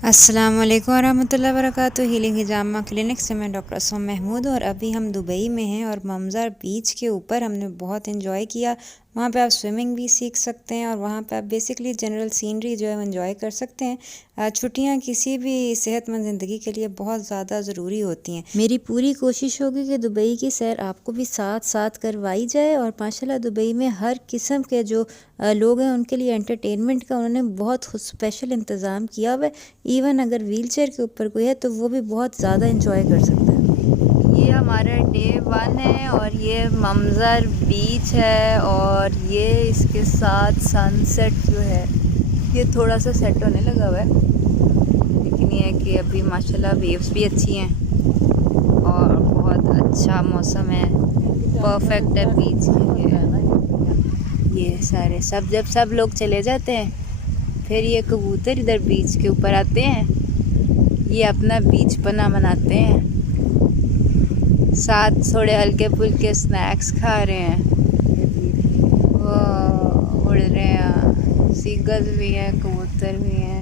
अस्सलाम वालेकुम वरहमतुल्लाहि वबरकातुहू। हीलिंग हिजामा क्लिनिक से मैं डॉक्टर असम महमूद और अभी हम दुबई में हैं और ममज़ार बीच के ऊपर हमने बहुत एंजॉय किया। वहाँ पे आप स्विमिंग भी सीख सकते हैं और वहाँ पे आप बेसिकली जनरल सीनरी जो है वो एंजॉय कर सकते हैं। छुट्टियाँ किसी भी सेहतमंद ज़िंदगी के लिए बहुत ज़्यादा ज़रूरी होती हैं। मेरी पूरी कोशिश होगी कि दुबई की सैर आपको भी साथ साथ करवाई जाए और माशाल्लाह दुबई में हर किस्म के जो लोग हैं उनके लिए एंटरटेनमेंट का उन्होंने बहुत स्पेशल इंतज़ाम किया हुआ है। इवन अगर व्हीलचेयर के ऊपर कोई है तो वो भी बहुत ज़्यादा इंजॉय कर सकता है। ये हमारा डे 1 है और ये ममज़ार बीच है और ये इसके साथ सनसेट जो है ये थोड़ा सा सेट होने लगा हुआ है, लेकिन ये है कि अभी माशाल्लाह वेव्स भी अच्छी हैं और बहुत अच्छा मौसम है, परफेक्ट है बीच के लिए। ये सारे जब सब लोग चले जाते हैं फिर ये कबूतर इधर बीच के ऊपर आते हैं, ये अपना बीच पना मनाते हैं, साथ थोड़े हल्के फुल्के स्नैक्स खा रहे हैं, वो उड़ रहे हैं, सीगल्स भी हैं, कबूतर भी हैं।